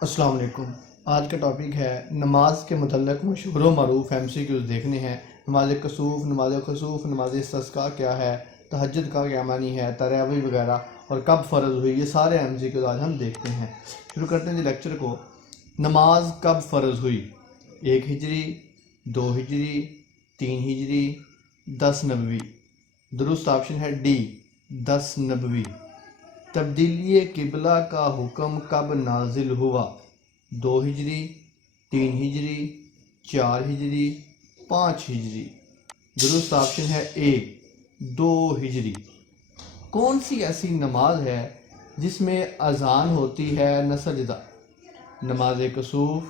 السلام علیکم۔ آج کا ٹاپک ہے نماز کے متعلق مشہور و معروف MCQs دیکھنے ہیں۔ نماز کسوف، نماز خسوف، نماز استسقاء کیا ہے، تہجد کا کیا معنی ہے، تراویح وغیرہ اور کب فرض ہوئی، یہ سارے MCQs آج ہم دیکھتے ہیں۔ شروع کرتے ہیں جی لیکچر کو۔ نماز کب فرض ہوئی؟ 1 ہجری، 2 ہجری، 3 ہجری، 10 نبوی۔ درست آپشن ہے ڈی، 10 نبوی۔ تبدیلی قبلہ کا حکم کب نازل ہوا؟ 2 ہجری، 3 ہجری، 4 ہجری، 5 ہجری۔ درست آپشن ہے اے، 2 ہجری۔ کون سی ایسی نماز ہے جس میں اذان ہوتی ہے نہ سجدہ؟ نماز کسوف،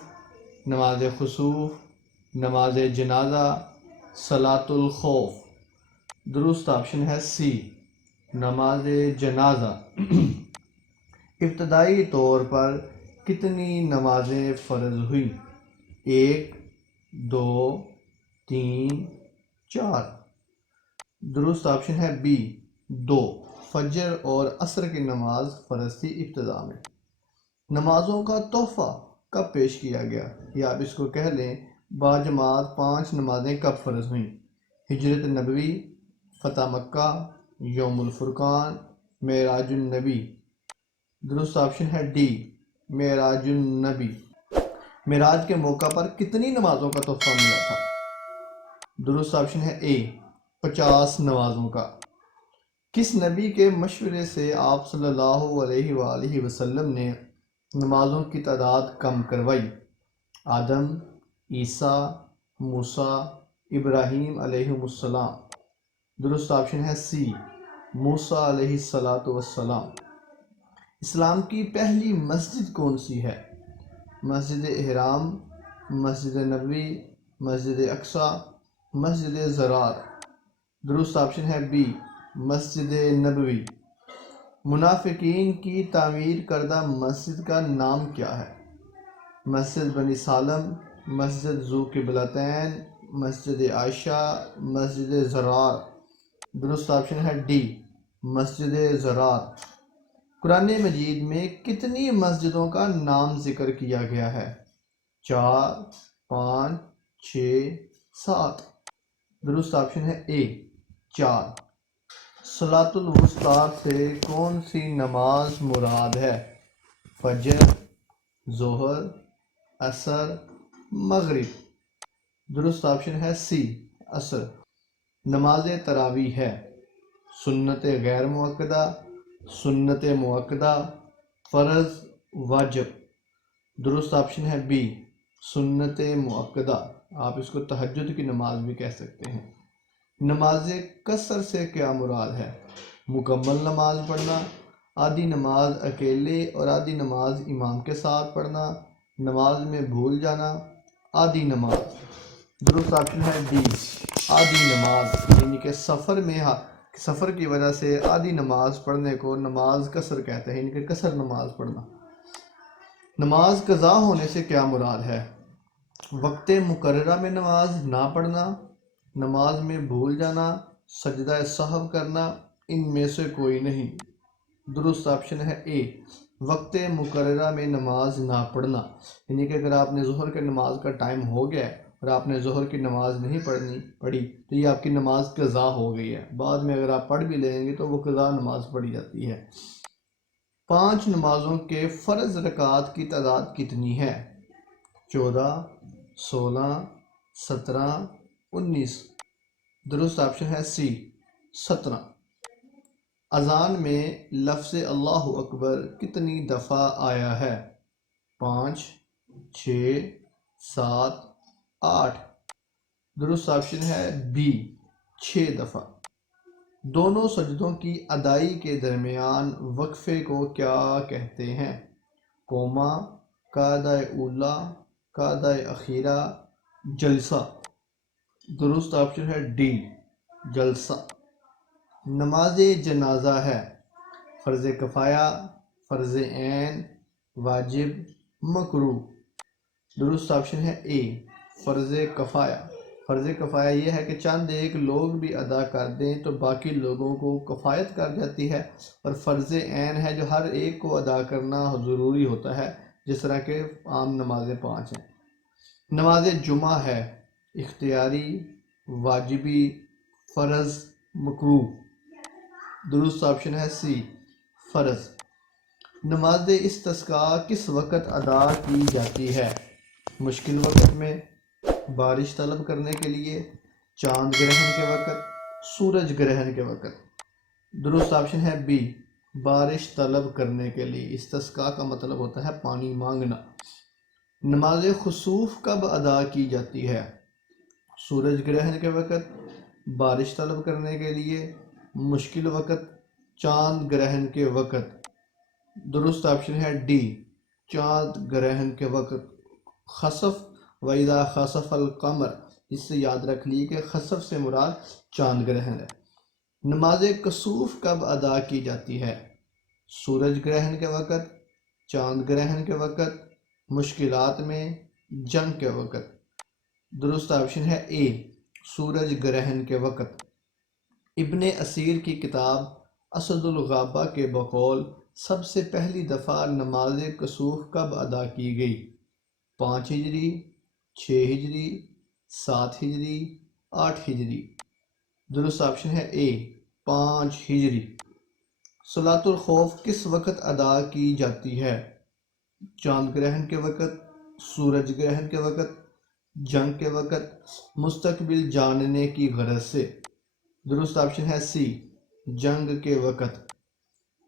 نماز خسوف، نماز جنازہ، صلاۃ الخوف۔ درست آپشن ہے سی، نماز جنازہ۔ ابتدائی طور پر کتنی نمازیں فرض ہوئیں؟ 1، 2، 3، 4۔ درست آپشن ہے بی، 2۔ فجر اور عصر کی نماز فرض تھی ابتدا میں۔ نمازوں کا تحفہ کب پیش کیا گیا، یا آپ اس کو کہہ لیں باجماعت 5 نمازیں کب فرض ہوئیں؟ ہجرت نبوی، فتح مکہ، یوم الفرقان، معراج النبی۔ درست آپشن ہے ڈی، معراج النبی۔ معراج کے موقع پر کتنی نمازوں کا تحفہ ملا تھا؟ درست آپشن ہے اے، 50 نمازوں کا۔ کس نبی کے مشورے سے آپ صلی اللہ علیہ وآلہ وسلم نے نمازوں کی تعداد کم کروائی؟ آدم، عیسیٰ، موسیٰ، ابراہیم علیہ السلام۔ درست آپشن ہے سی، موسیٰ علیہ السلام۔ اسلام کی پہلی مسجد کون سی ہے؟ مسجد احرام، مسجد نبوی، مسجد اقصیٰ، مسجد ضرار۔ درست آپشن ہے بی، مسجد نبوی۔ منافقین کی تعمیر کردہ مسجد کا نام کیا ہے؟ مسجد بنی سالم، مسجد ذو قبلتین، مسجد عائشہ، مسجد ضرار۔ درست آپشن ہے ڈی، مسجد ضرار۔ قرآن مجید میں کتنی مسجدوں کا نام ذکر کیا گیا ہے؟ 4، 5، 6، 7۔ درست آپشن ہے اے، 4۔ صلاۃ الوسطیٰ سے کون سی نماز مراد ہے؟ فجر، ظہر، عصر، مغرب۔ درست آپشن ہے سی، عصر۔ نماز تراویح ہے سنت غیر مؤکدہ، سنت مؤکدہ، فرض، واجب۔ درست آپشن ہے بی، سنت مؤکدہ۔ آپ اس کو تہجد کی نماز بھی کہہ سکتے ہیں۔ نماز قصر سے کیا مراد ہے؟ مکمل نماز پڑھنا، آدھی نماز اکیلے اور آدھی نماز امام کے ساتھ پڑھنا، نماز میں بھول جانا، آدھی نماز۔ درست آپشن ہے ڈی، آدھی نماز، یعنی کہ سفر کی وجہ سے آدھی نماز پڑھنے کو نماز قصر کہتے ہیں، یعنی کہ قصر نماز پڑھنا۔ نماز قضا ہونے سے کیا مراد ہے؟ وقت مقررہ میں نماز نہ پڑھنا، نماز میں بھول جانا، سجدہ سہو کرنا، ان میں سے کوئی نہیں۔ درست آپشن ہے اے، وقت مقررہ میں نماز نہ پڑھنا، یعنی کہ اگر آپ نے ظہر کے نماز کا ٹائم ہو گیا ہے اور آپ نے ظہر کی نماز نہیں پڑھی تو یہ آپ کی نماز قضا ہو گئی ہے، بعد میں اگر آپ پڑھ بھی لیں گے تو وہ قضا نماز پڑھی جاتی ہے۔ 5 نمازوں کے فرض رکعات کی تعداد کتنی ہے؟ 14، 16، 17، 19۔ درست آپشن ہے سی، 17۔ اذان میں لفظ اللہ اکبر کتنی دفعہ آیا ہے؟ 5، 6، 7، 8۔ درست آپشن ہے بی، 6 دفعہ۔ دونوں سجدوں کی ادائی کے درمیان وقفے کو کیا کہتے ہیں؟ قوما، قعدہ اولا، قعدہ اخیرہ، جلسہ۔ درست آپشن ہے ڈی، جلسہ۔ نماز جنازہ ہے فرض کفایہ، فرض عین، واجب، مکروہ۔ درست آپشن ہے اے، فرض کفایہ۔ فرض کفایہ یہ ہے کہ چند ایک لوگ بھی ادا کر دیں تو باقی لوگوں کو کفایت کر جاتی ہے، اور فرض عین ہے جو ہر ایک کو ادا کرنا ضروری ہوتا ہے، جس طرح کہ عام نمازیں 5 ہیں۔ نماز جمعہ ہے اختیاری، واجبی، فرض، مکروہ۔ درست آپشن ہے سی، فرض۔ نماز استسقاء کس وقت ادا کی جاتی ہے؟ مشکل وقت میں، بارش طلب کرنے کے لیے، چاند گرہن کے وقت، سورج گرہن کے وقت۔ درست آپشن ہے بی، بارش طلب کرنے کے لیے۔ استسقاء کا مطلب ہوتا ہے پانی مانگنا۔ نماز خسوف کب ادا کی جاتی ہے؟ سورج گرہن کے وقت، بارش طلب کرنے کے لیے، مشکل وقت، چاند گرہن کے وقت۔ درست آپشن ہے ڈی، چاند گرہن کے وقت۔ خسف، وَإِذَا خَسَفَ الْقَمَرُ، اس سے یاد رکھ لیے کہ خسف سے مراد چاند گرہن ہے۔ نماز کسوف کب ادا کی جاتی ہے؟ سورج گرہن کے وقت، چاند گرہن کے وقت، مشکلات میں، جنگ کے وقت۔ درست آپشن ہے اے، سورج گرہن کے وقت۔ ابن اسیر کی کتاب اسد الغابہ کے بقول سب سے پہلی دفعہ نماز کسوف کب ادا کی گئی؟ 5 ہجری، 6 ہجری، 7 ہجری، 8 ہجری۔ درست آپشن ہے اے، 5 ہجری۔ صلاۃ الخوف کس وقت ادا کی جاتی ہے؟ چاند گرہن کے وقت، سورج گرہن کے وقت، جنگ کے وقت، مستقبل جاننے کی غرض سے۔ درست آپشن ہے سی، جنگ کے وقت۔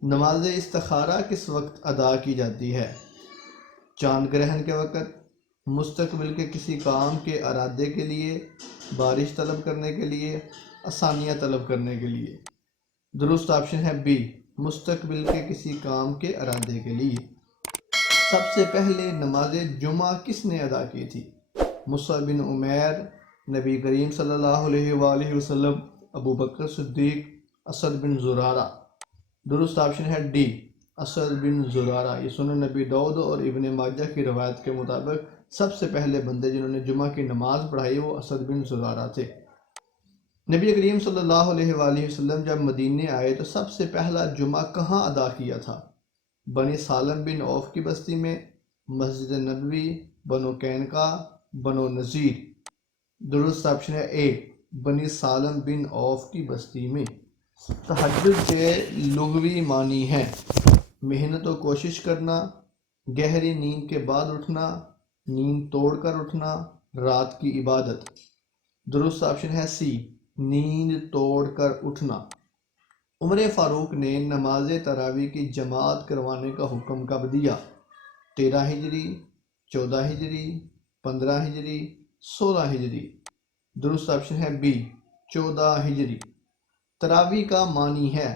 نماز استخارہ کس وقت ادا کی جاتی ہے؟ چاند گرہن کے وقت، مستقبل کے کسی کام کے ارادے کے لیے، بارش طلب کرنے کے لیے، آسانیاں طلب کرنے کے لیے۔ درست آپشن ہے بی، مستقبل کے کسی کام کے ارادے کے لیے۔ سب سے پہلے نماز جمعہ کس نے ادا کی تھی؟ مصعب بن عمیر، نبی کریم صلی اللہ علیہ وآلہ وسلم، ابو بکر صدیق، اسد بن زرارہ۔ درست آپشن ہے ڈی، اسد بن زرارہ۔ یہ سنن نبی داؤد اور ابن ماجہ کی روایت کے مطابق سب سے پہلے بندے جنہوں نے جمعہ کی نماز پڑھائی وہ اسد بن زرارہ تھے۔ نبی کریم صلی اللہ علیہ وآلہ وسلم جب مدینے آئے تو سب سے پہلا جمعہ کہاں ادا کیا تھا؟ بنی سالم بن عوف کی بستی میں، مسجد نبوی، بنو قینقاع، بنو نذیر۔ درست آپشن ہے اے، بنی سالم بن عوف کی بستی میں۔ تہجد کے لغوی معنی ہیں محنت و کوشش کرنا، گہری نیند کے بعد اٹھنا، نیند توڑ کر اٹھنا، رات کی عبادت۔ درست آپشن ہے سی، نیند توڑ کر اٹھنا۔ عمر فاروق نے نماز تراویح کی جماعت کروانے کا حکم کب دیا؟ 13 ہجری، 14 ہجری، 15 ہجری، 16 ہجری۔ درست آپشن ہے بی، 14 ہجری۔ تراویح کا معنی ہے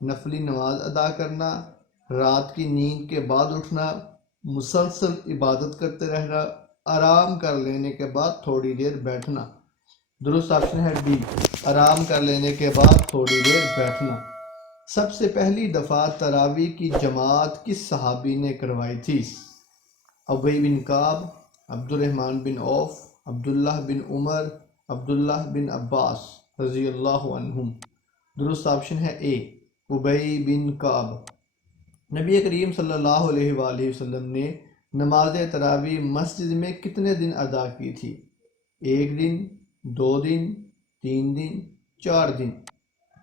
نفلی نماز ادا کرنا، رات کی نیند کے بعد اٹھنا، مسلسل عبادت کرتے رہنا، آرام کر لینے کے بعد تھوڑی دیر بیٹھنا۔ درست آپشن ہے ڈی، آرام کر لینے کے بعد تھوڑی دیر بیٹھنا۔ سب سے پہلی دفعہ تراویح کی جماعت کس صحابی نے کروائی تھی؟ ابی بن کعب، عبد الرحمن بن عوف، عبداللہ بن عمر، عبداللہ بن عباس رضی اللہ عنہم۔ درست آپشن ہے اے، ابی بن کعب۔ نبی کریم صلی اللہ علیہ وآلہ وسلم نے نماز تراویح مسجد میں کتنے دن ادا کی تھی؟ 1 دن، 2 دن، 3 دن، 4 دن۔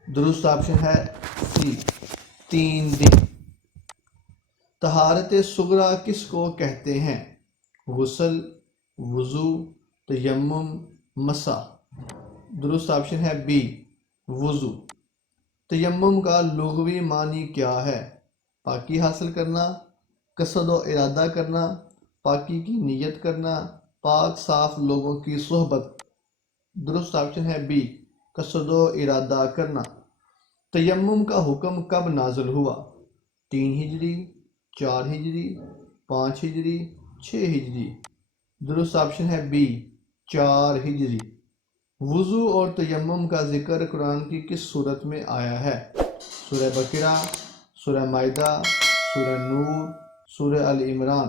درست آپشن ہے سی، 3 دن۔ طہارت صغریٰ کس کو کہتے ہیں؟ غسل، وضو، تیمم، مسح۔ درست آپشن ہے بی، وضو۔ تیمم کا لغوی معنی کیا ہے؟ پاکی حاصل کرنا، قصد و ارادہ کرنا، پاکی کی نیت کرنا، پاک صاف لوگوں کی صحبت۔ درست آپشن ہے بی، قصد و ارادہ کرنا۔ تیمم کا حکم کب نازل ہوا؟ 3 ہجری، 4 ہجری، 5 ہجری، 6 ہجری۔ درست آپشن ہے بی، 4 ہجری۔ وضو اور تیمم کا ذکر قرآن کی کس صورت میں آیا ہے؟ سورہ بقرہ، سورہ مائدہ، سورہ نور، سورہ آل عمران۔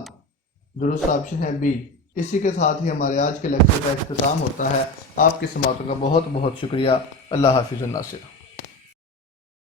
درست آپشن ہے بی۔ اسی کے ساتھ ہی ہمارے آج کے لیکچر کا اختتام ہوتا ہے۔ آپ کی سماعتوں کا بہت بہت شکریہ۔ اللہ حافظ الناصر۔